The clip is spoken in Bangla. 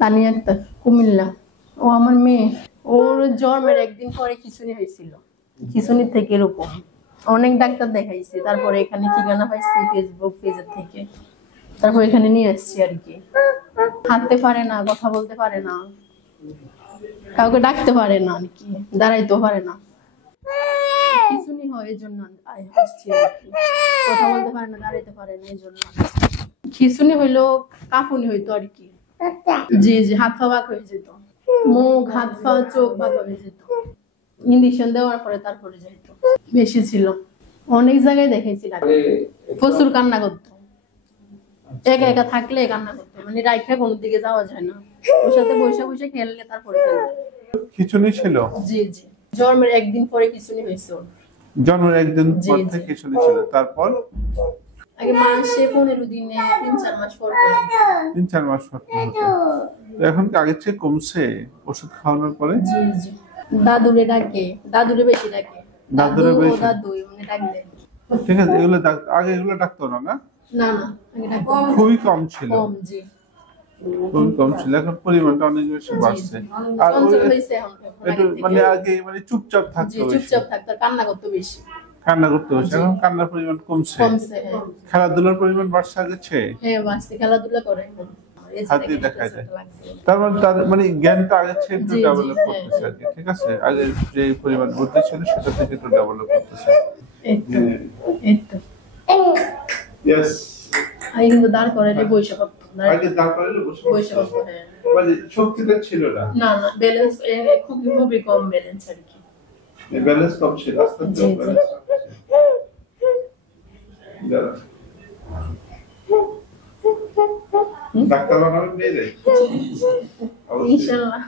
তানিয়া আক্তার, কুমিল্লা। ও আমার মেয়ে। ওর জন্মের একদিন পরে খিঁচুনি হয়েছিল। খিঁচুনি থেকে এরকম অনেক ডাক্তার দেখাইছি, তারপরে এখানে ঠিকানা পাইছি ফেসবুক পেজের থেকে, তারপর এখানে নিয়ে আসছি আর কি। হাঁটতে পারে না, কথা বলতে পারে না, কাউকে ডাকতে পারে না আর কি, দাঁড়াইতেও পারে না। খিঁচুনি হয় এই জন্য আসছি আর কি। কথা বলতে পারে না, দাঁড়াইতে পারে না, এই জন্য। খিঁচুনি হইলো কাঁপুনি হইতো আর কি। জি জি, হাত পা বাঁক হয়ে যেত, মুখ হাত পা চোখ বাঁক হয়ে যেত। ইঞ্জেকশন দেওয়ার পরে তারপরে যাইতো। বেশি ছিল, অনেক জায়গায় দেখাইছি, প্রচুর কান্না করতো। একা একা থাকলে কান্না করতো, মানে রাইখা কোনো দিকে যাওয়া যায় না। ওর সাথে বসে বসে খেললে তারপরে খিঁচুনি ছিল। জি জি, জন্মের একদিন পরে খিঁচুনি হয়েছে। জন্মের একদিন পর থেকে খিঁচুনি ছিল, তারপর আগে মাসে 15 দিনে 3-4 মাস পর 3-4 মাস পর। এখন কি আগের চেয়ে কমছে ওষুধ খাওয়ানোর পরে? জি জি, দাদুরে ডাকে, দাদুরে বেশি ডাকে, দাদুরে বেশি, দাদু মানে ডাক দেয়। ঠিক আছে, এগুলো আগে এগুলো ডাকতো না? না না না, আগে ডাকতো খুবই কম ছিল। কম, জি খুবই কম ছিল, এখন পরিমাণটা অনেক বেশি বাড়ছে। আর একটু মানে আগে মানে চুপচাপ থাকতো, চুপচাপ থাকতো, কান্না করতো বেশি, কান্না করতে হচ্ছে। এখন কান্নার পরিমাণ কমছে, খেলাধুলার পরিমাণ বাড়ছে আগের চেয়ে। হ্যাঁ বাড়ছে, খেলাধুলা করে, হাতে দেখা যায়। তার মানে তার মানে জ্ঞানটা আগের চেয়ে একটু ডেভেলপ করতেছে আর কি, ঠিক আছে? আগে যে পরিমাণ বুদ্ধি ছিল সেটা থেকে একটু ডেভেলপ করতেছে। ইয়েস, আগে কিন্তু দাঁড় করাইলে বসে পড়তো, আগে দাঁড় করাইলে বসে পড়তো, মানে শক্তিটা ছিল না। না না, ব্যালেন্স খুবই কম ব্যালেন্স আর কি, ব্যালেন্স কম ছিল, আস্তে আস্তে ব্যালেন্স দাঁড়া। ডাক্তার বানাবেন মেয়ে? ইনশাআল্লাহ।